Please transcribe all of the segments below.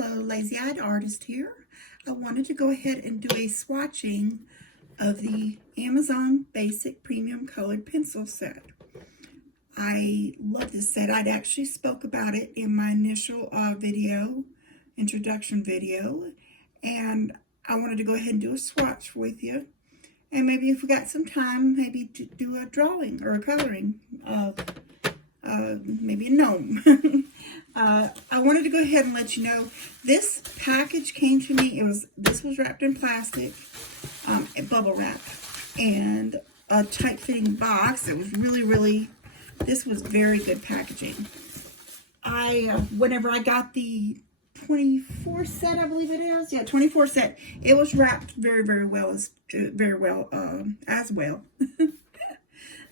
Hello, Lazy-Eyed Artist here. I wanted to go ahead and do a swatching of the Amazon Basic Premium Colored Pencil Set. I love this set. I'd actually spoke about it in my initial introduction video, and I wanted to go ahead and do a swatch with you. And maybe if we got some time, maybe to do a drawing or a coloring of maybe a gnome. I wanted to go ahead and let you know this package came to me. This was wrapped in plastic, bubble wrap, and a tight fitting box. It was really, this was very good packaging. Whenever I got the 24 set, I believe it is. Yeah, 24 set. It was wrapped very well as well.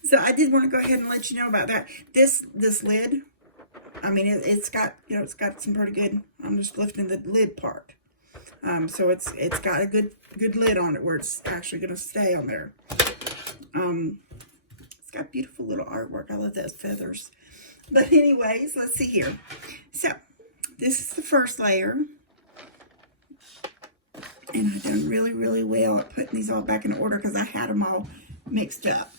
So I did want to go ahead and let you know about that. This lid, I mean, it's got, it's got some pretty good. I'm just lifting the lid part. So it's got a good lid on it where it's actually going to stay on there. It's got beautiful little artwork. I love those feathers. But anyways, let's see here. So this is the first layer. And I've done really well at putting these all back in order because I had them all mixed up.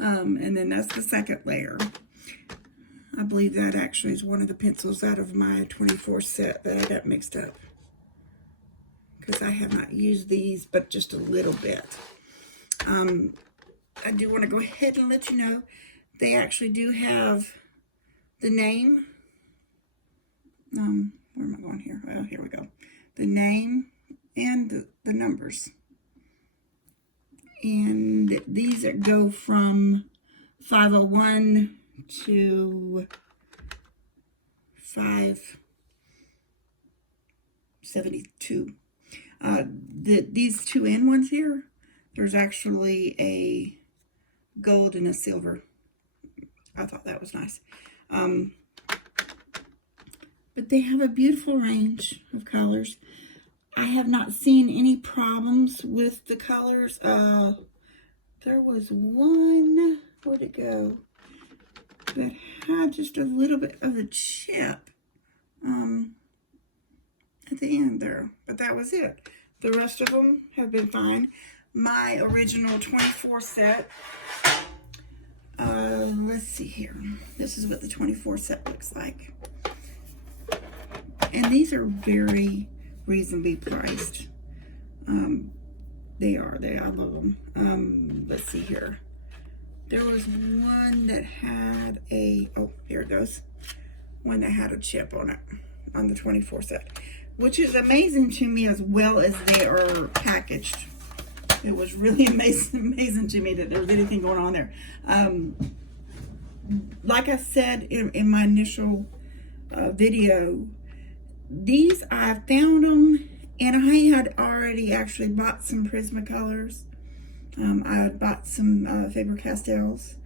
And then that's the second layer. I believe that actually is one of the pencils out of my 24 set that I got mixed up. Because I have not used these, but just a little bit. I do want to go ahead and let you know, they actually do have the name. Where am I going here? Well, here we go. The name and the numbers. And these go from 501 to 572. These two end ones here, there's actually a gold and a silver. I thought that was nice. But they have a beautiful range of colors. I have not seen any problems with the colors. There was one, where'd it go, that had just a little bit of a chip at the end there. But that was it. The rest of them have been fine. My original 24 set, let's see here. This is what the 24 set looks like. And these are very reasonably priced. I love them. Let's see here. There was one that had here it goes. One that had a chip on it, on the 24 set, which is amazing to me as well as they are packaged. It was really amazing to me that there was anything going on there. Like I said in my initial video, these, I found them, and I had already actually bought some Prismacolors. I had bought some Faber-Castells.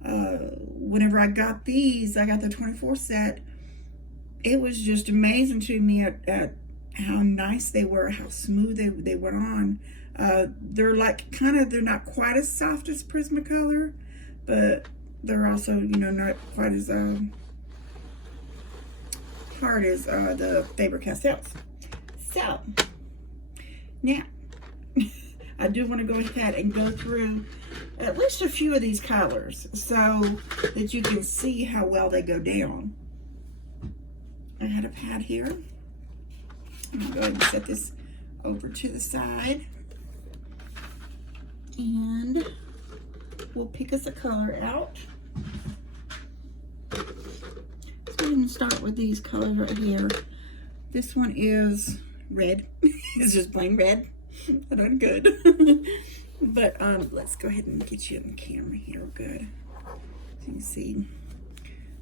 Whenever I got these, I got the 24 set. It was just amazing to me at how nice they were, how smooth they went on. They're like they're not quite as soft as Prismacolor, but they're also, not quite as hard as the Faber-Castells. So now I do want to go ahead and go through at least a few of these colors so that you can see how well they go down. I had a pad here. I'm going to go ahead and set this over to the side. And we'll pick us a color out. So we're going to start with these colors right here. This one is red. It's just plain red. I done good. But let's go ahead and get you in the camera here. Good. So you can see.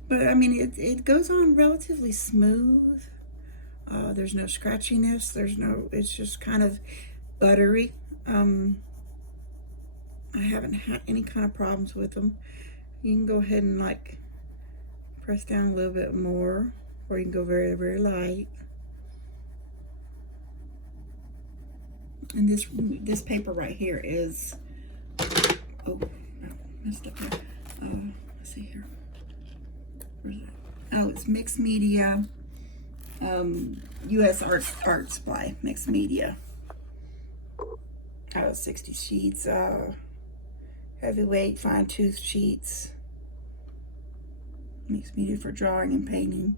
But I mean, it goes on relatively smooth. There's no scratchiness. It's just kind of buttery. I haven't had any kind of problems with them. You can go ahead and press down a little bit more, or you can go very light. And this paper right here is, oh, I messed up there. Let's see here. Where's that? Oh, it's mixed media U.S. Art Supply, Mixed Media. 60 sheets, heavyweight, fine tooth sheets. Mixed media for drawing and painting.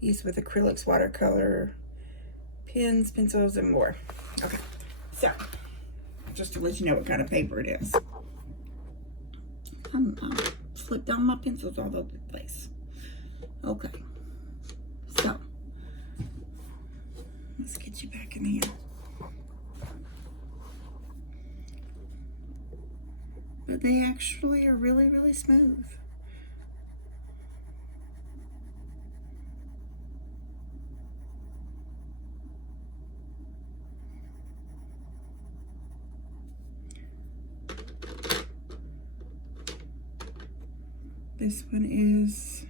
Used with acrylics, watercolor, pens, pencils, and more. Okay, so just to let you know what kind of paper it is. Slip down my pencils all over the place. Okay, so let's get you back in here. But they actually are really, really smooth. This one is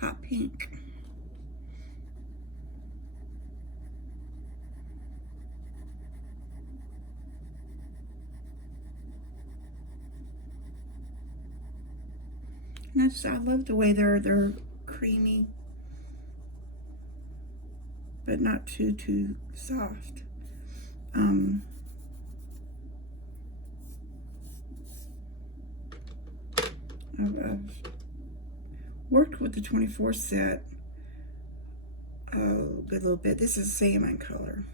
hot pink. And I love the way they're creamy, but not too soft. I've worked with the 24 set a little bit. This is salmon color.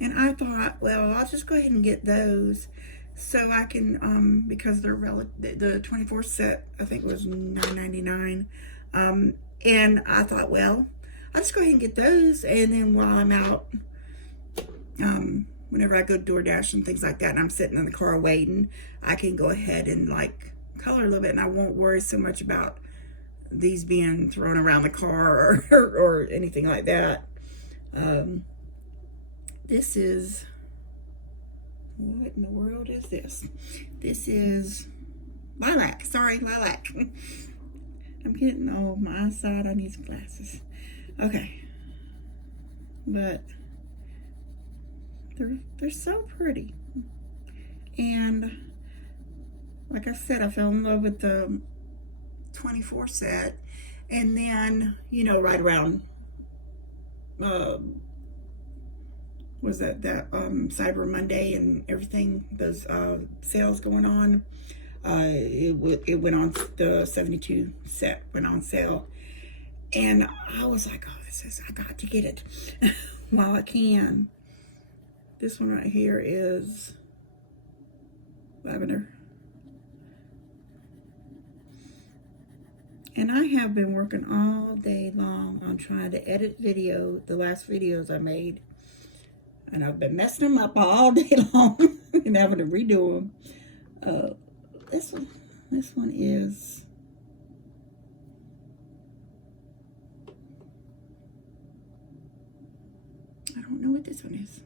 And I thought, well, I'll just go ahead and get those so I can, because they're the 24 set, I think it was $9.99. And I thought, well, I'll just go ahead and get those. And then while I'm out, whenever I go to DoorDash and things like that, and I'm sitting in the car waiting, I can go ahead and like color a little bit, and I won't worry so much about these being thrown around the car or anything like that. This is, what in the world is this? This is lilac. Sorry, lilac. I'm getting old. My eyesight, I need some glasses. Okay. But they're so pretty. And like I said, I fell in love with the 24 set. And then, you know, right around was that Cyber Monday and everything, those sales going on, it went on, the 72 set went on sale, and I was like, oh, I got to get it while I can. This one right here is lavender, and I have been working all day long on trying to edit the last videos I made. And I've been messing them up all day long and having to redo them. This one is, I don't know what this one is.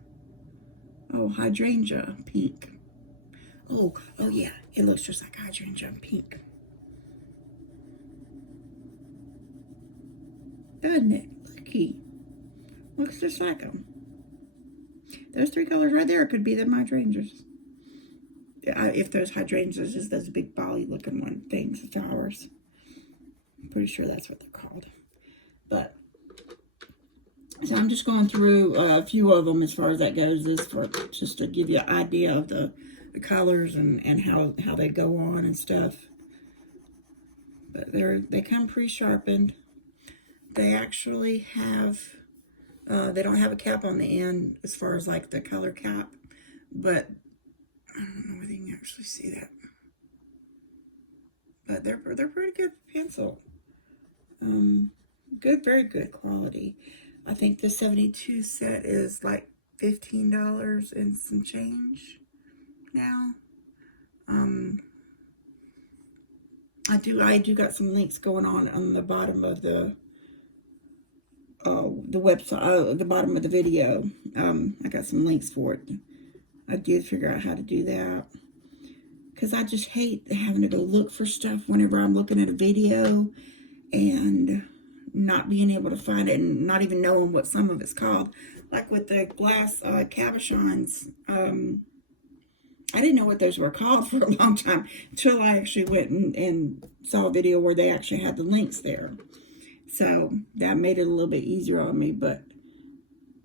Oh, hydrangea pink. Oh yeah, it looks just like hydrangea pink. Doesn't it? Looky. Looks just like them. Those three colors right there could be them hydrangeas. If those hydrangeas is those big bolly looking things, flowers. I'm pretty sure that's what they're called. But so I'm just going through a few of them as far as that goes. This for just to give you an idea of the colors and how they go on and stuff. But they come pre-sharpened. They actually have. They don't have a cap on the end as far as like the color cap, but I don't know whether you can actually see that. But they're pretty good pencil. Very good quality. I think the 72 set is like $15 and some change now. I do got some links going on the bottom of the website, the bottom of the video. I got some links for it. I did figure out how to do that, because I just hate having to go look for stuff whenever I'm looking at a video and not being able to find it and not even knowing what some of it's called. Like with the glass cabochons, I didn't know what those were called for a long time until I actually went and saw a video where they actually had the links there. So that made it a little bit easier on me, but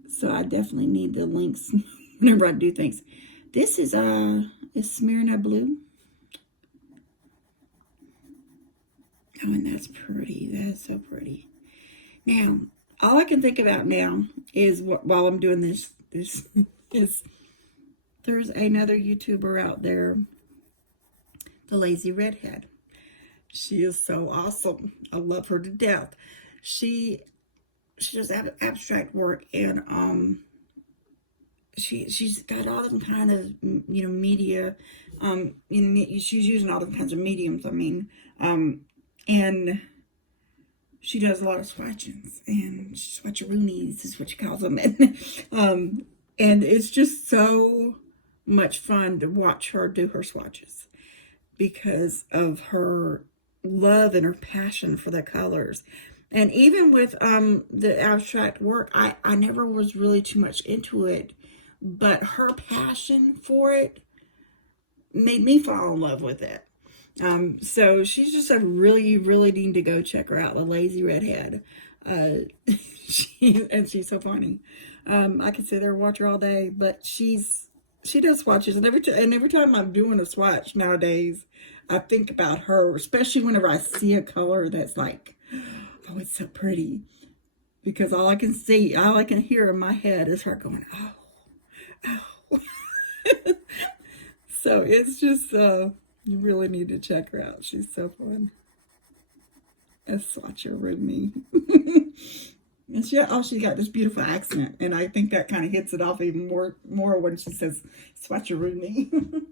so I definitely need the links whenever I do things. This is Smyrna Blue. Oh, and that's pretty. That's so pretty. Now, all I can think about now is while I'm doing this is there's another YouTuber out there, the Lazy Redhead. She is so awesome. I love her to death. She does abstract work, and she's got all different kind of media. She's using all different kinds of mediums. I mean, and she does a lot of swatchings and swatcheroonies is what she calls them, and it's just so much fun to watch her do her swatches because of her love and her passion for the colors. And even with the abstract work, I never was really too much into it, but her passion for it made me fall in love with it. So she's just a really, really need to go check her out, the Lazy Redhead. She's so funny. I could sit there and watch her all day, but she does swatches, and every time I'm doing a swatch nowadays, I think about her, especially whenever I see a color that's like, oh, it's so pretty. Because all I can hear in my head is her going, oh, oh. So it's just, you really need to check her out. She's so fun. A swatcheroonie. And she got this beautiful accent, and I think that kind of hits it off even more when she says swatcheroonie.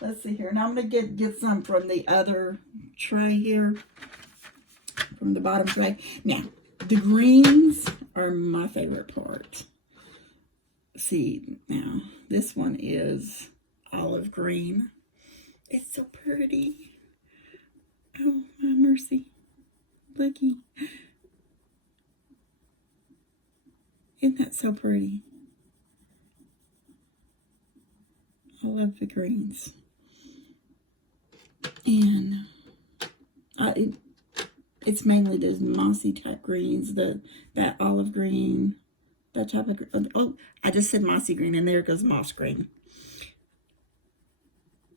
Let's see here. Now I'm gonna get some from the other tray here, from the bottom tray. Now the greens are my favorite part. See, now this one is olive green. It's so pretty. Oh my mercy, looky. Isn't that so pretty? I love the greens. And it's mainly those mossy type greens, that olive green, that type of, oh, I just said mossy green, and there goes moss green.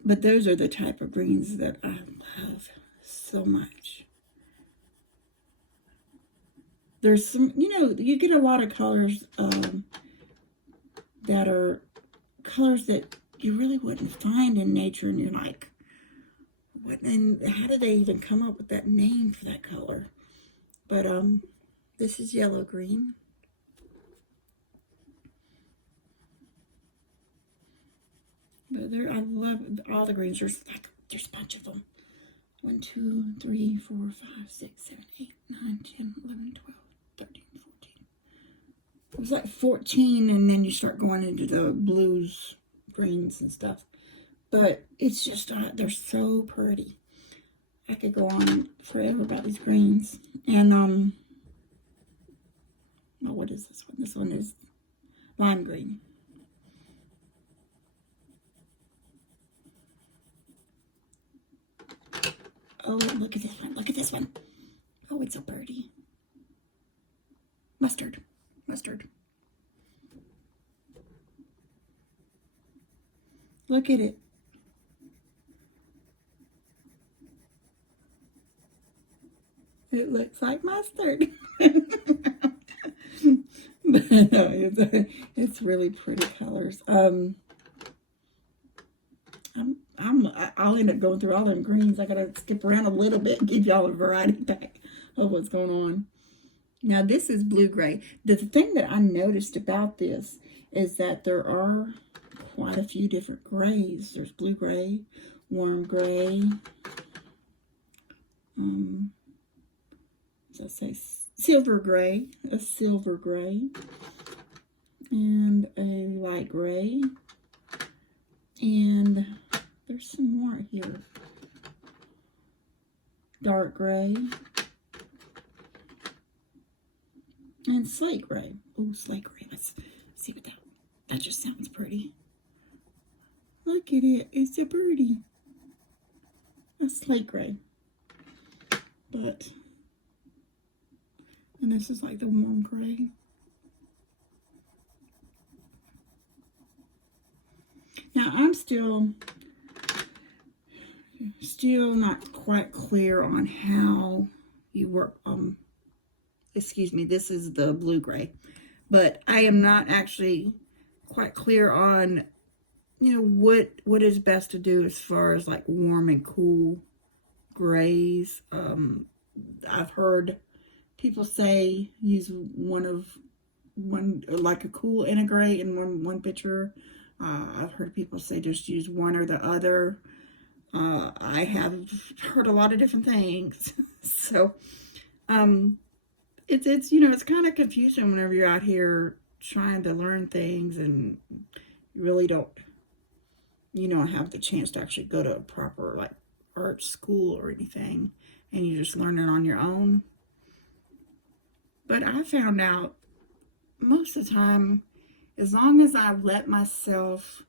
But those are the type of greens that I love so much. There's some, you get a lot of colors that are colors that you really wouldn't find in nature, and you're like, what? And how did they even come up with that name for that color? But this is yellow green. But I love all the greens. There's a bunch of them. 1, 2, 3, 4, 5, 6, 7, 8, 9, 10, 11, 12, 13, 14. It was like 14, and then you start going into the blues, greens, and stuff. But it's just, they're so pretty. I could go on forever about these greens. And, oh, what is this one? This one is lime green. Oh, look at this one. Look at this one. Oh, it's a birdie. Mustard. Look at it. It looks like mustard. But no, it's really pretty colors. I'll end up going through all them greens. I gotta skip around a little bit and give y'all a variety pack of what's going on. Now this is blue gray. The thing that I noticed about this is that there are quite a few different grays. There's blue gray, warm gray, as I say, silver gray, a silver gray, and a light gray, and there's some more here. Dark gray. And slate gray. Oh, slate gray. Let's see what that just sounds pretty. Look at it. It's a birdie. A slate gray. But And this is like the warm gray. Now I'm still not quite clear on how you work. Excuse me, this is the blue gray, but I am not actually quite clear on, you know, what is best to do as far as like warm and cool grays. I've heard people say use one like a cool and a gray in one picture. I've heard people say just use one or the other. I have heard a lot of different things. So, it's, you know, it's kind of confusing whenever you're out here trying to learn things and you really don't, you know, have the chance to actually go to a proper, like, art school or anything, and you just learn it on your own. But I found out most of the time, as long as I let myself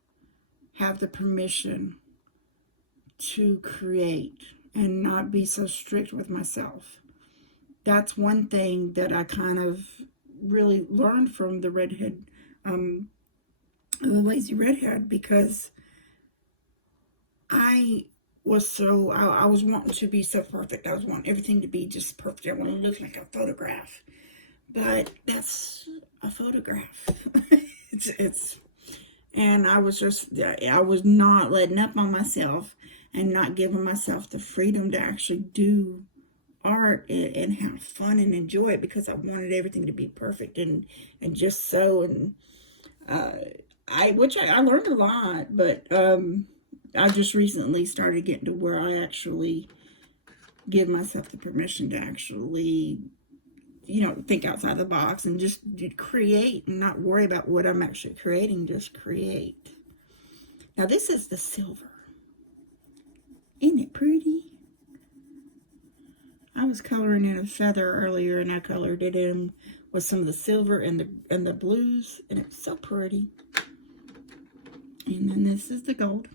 have the permission to create and not be so strict with myself, that's one thing that I kind of really learned from the redhead, the lazy redhead, because I was wanting to be so perfect. I was wanting everything to be just perfect. I want to look like a photograph, but that's a photograph. And I was not letting up on myself and not giving myself the freedom to actually do art and have fun and enjoy it, because I wanted everything to be perfect and just so. And I learned a lot, but I just recently started getting to where I actually give myself the permission to actually, you know, think outside the box and just create and not worry about what I'm actually creating, just create. Now this is the silver. Isn't it pretty? I was coloring in a feather earlier, and I colored it in with some of the silver and the blues, and it's so pretty. And then this is the gold.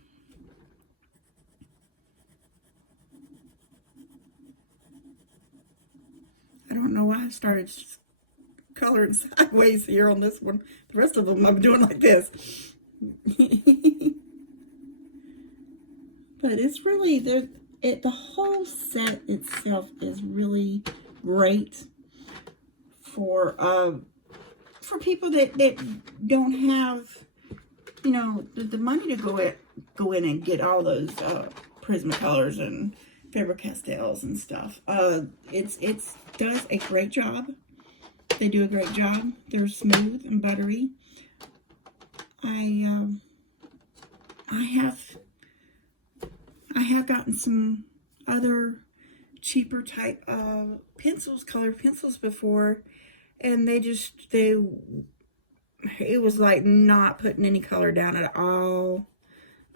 I don't know why I started coloring sideways here on this one. The rest of them I'm doing like this. But it's really, the whole set itself is really great for people that don't have, you know, the money to go in and get all those Prismacolors and Faber-Castells and stuff. It does a great job. They do a great job. They're smooth and buttery. I have gotten some other cheaper type of pencils, colored pencils before, and it was like not putting any color down at all.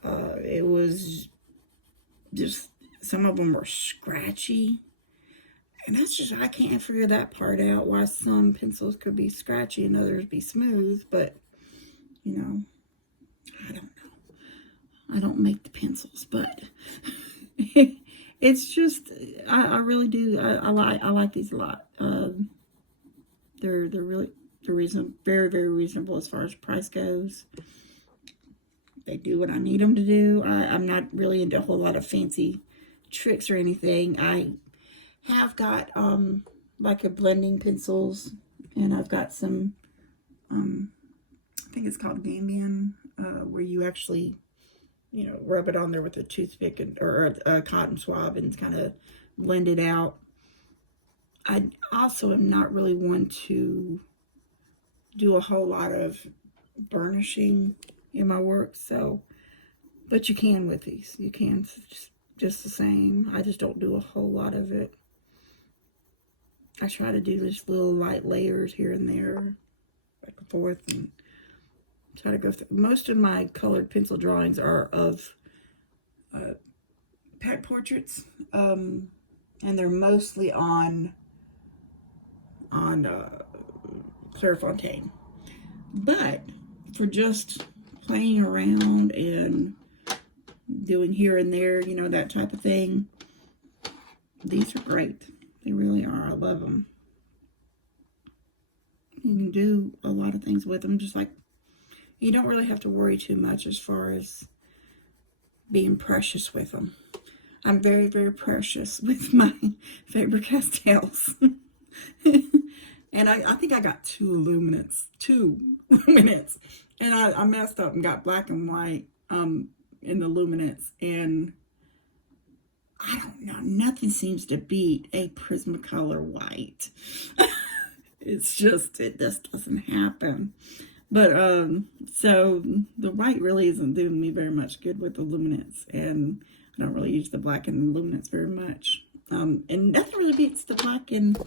It was just, some of them were scratchy, and that's just, I can't figure that part out, why some pencils could be scratchy and others be smooth. But, you know, I don't know. I don't make the pencils, but it's just, I really do. I like these a lot. They're reasonable, very, very reasonable as far as price goes. They do what I need them to do. I'm not really into a whole lot of fancy tricks or anything. I have got like a blending pencils, and I've got some I think it's called Gambian, where you actually, you know, rub it on there with a toothpick or a cotton swab and kind of blend it out. I also am not really one to do a whole lot of burnishing in my work, so, but you can with these. You can just the same. I just don't do a whole lot of it. I try to do just little light layers here and there, back and forth, and try to go through. Most of my colored pencil drawings are of pet portraits, and they're mostly on Clairefontaine. But for just playing around and doing here and there, you know, that type of thing, these are great. They really are. I love them. You can do a lot of things with them. Just like, you don't really have to worry too much as far as being precious with them. I'm very, very precious with my Faber-Castells. And I think I got two luminance. And I messed up and got black and white in the luminance. And I don't know, nothing seems to beat a Prismacolor white. It just doesn't happen. But, so the white really isn't doing me very much good with the luminance. And I don't really use the black and the luminance very much. And nothing really beats the black and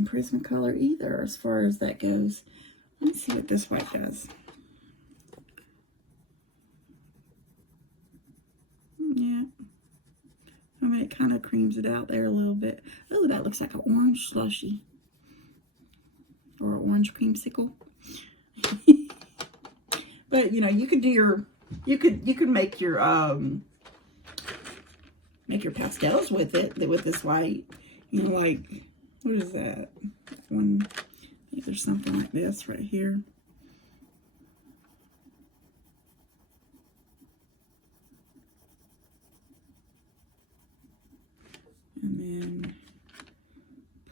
Prismacolor either, as far as that goes. Let me see what this white does. Yeah. I mean, it kind of creams it out there a little bit. Oh, that looks like an orange slushy. Or an orange creamsicle. But, you know, you could do your, you could make your pastels with it, with this white. You know, like, what is that? One, there's something like this right here. And then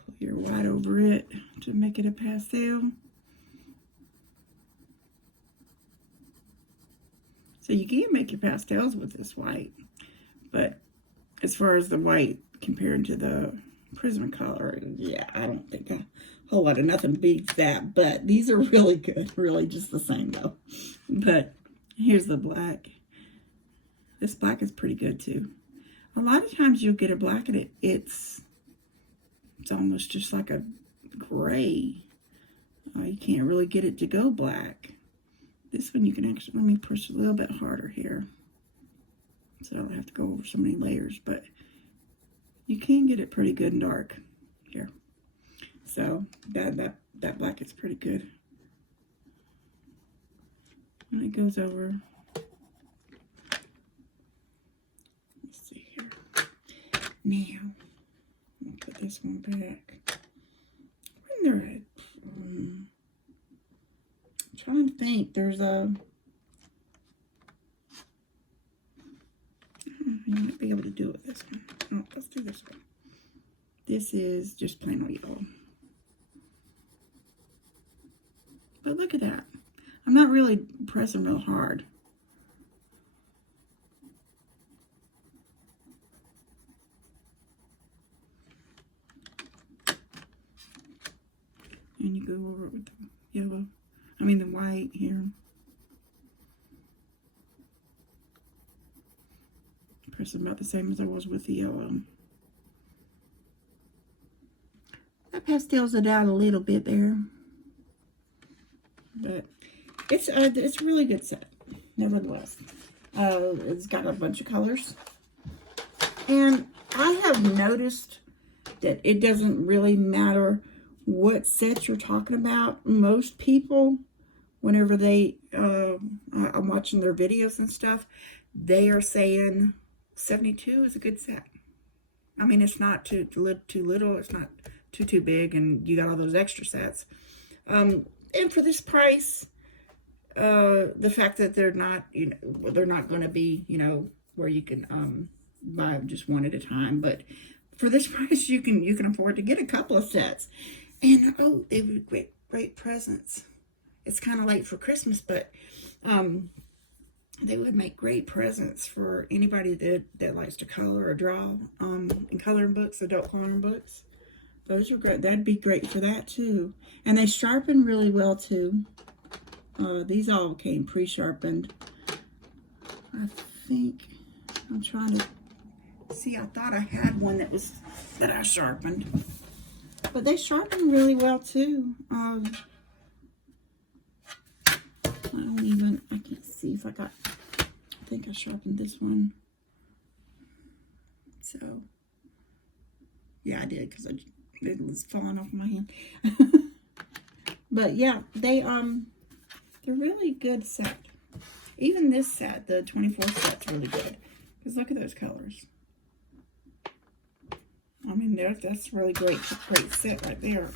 put your white over it to make it a pastel. So you can make your pastels with this white, but as far as the white compared to the Prismacolor, yeah, I don't think a whole lot of nothing beats that, but these are really good, really just the same though. But here's the black. This black is pretty good too. A lot of times you'll get a black and it's almost just like a gray. You can't really get it to go black. This one you can actually, let me push a little bit harder here so I don't have to go over so many layers, but you can get it pretty good and dark here. So that black is pretty good. And it goes over. Let's see here. Now, I'll put this one back. When they're at, I'm trying to think. There's a, you might be able to do it this one. Oh, let's do this one. This is just plain old yellow. But look at that. I'm not really pressing real hard. And you go over it with the yellow. I mean the white here. Press about the same as I was with the yellow. That pastels it out a little bit there. But it's a really good set, nevertheless. It's got a bunch of colors. And I have noticed that it doesn't really matter what set you're talking about. Most people, whenever they, I'm watching their videos and stuff, they are saying 72 is a good set. I mean, it's not too little, it's not too big, and you got all those extra sets. And for this price, the fact that they're not, you know, they're not going to be, you know, where you can buy just one at a time, but for this price, you can afford to get a couple of sets. And oh, they would be great presents. It's kind of late for Christmas, but they would make great presents for anybody that likes to color or draw in coloring books, adult coloring books. Those are great. That'd be great for that too. And they sharpen really well too. These all came pre-sharpened. I think I'm trying to see. I thought I had one that I sharpened, but they sharpen really well too. I can't see if I think I sharpened this one. So yeah, I did because it was falling off my hand. But yeah, they're really good set. Even this set, the 24 set's really good. Because look at those colors. I mean, that's really great set right there.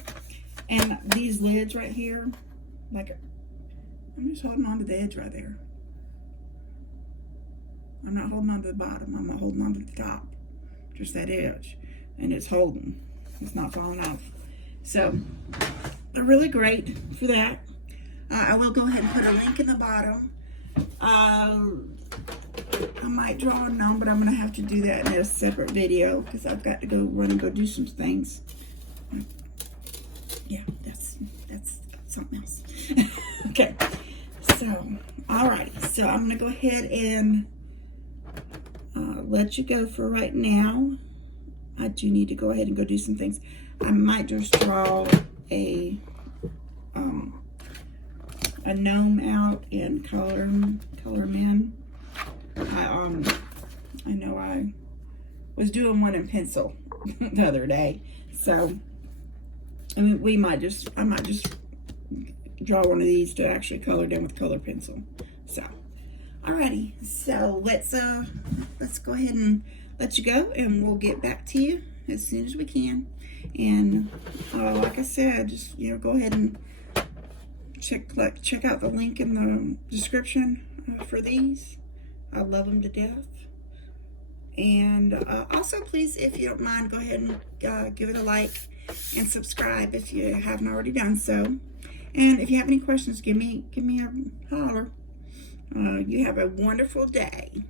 And these lids right here, like, I'm just holding on to the edge right there. I'm not holding on to the bottom. I'm not holding on to the top. Just that edge. And it's holding. It's not falling off. So, they're really great for that. I will go ahead and put a link in the bottom. I might draw a gnome, but I'm going to have to do that in a separate video because I've got to go run and go do some things. Yeah, that's something else. Okay, so, alrighty. So, I'm going to go ahead and let you go for right now. I do need to go ahead and go do some things. I might just draw a gnome out in Color Men. I know I was doing one in pencil the other day, so I mean I might just draw one of these to actually color down with color pencil. So alrighty, so let's go ahead and let you go, and we'll get back to you as soon as we can. And like I said, just go ahead and check out the link in the description for these. I love them to death. And also, please, if you don't mind, go ahead and give it a like and subscribe if you haven't already done so. And if you have any questions, give me a holler. You have a wonderful day.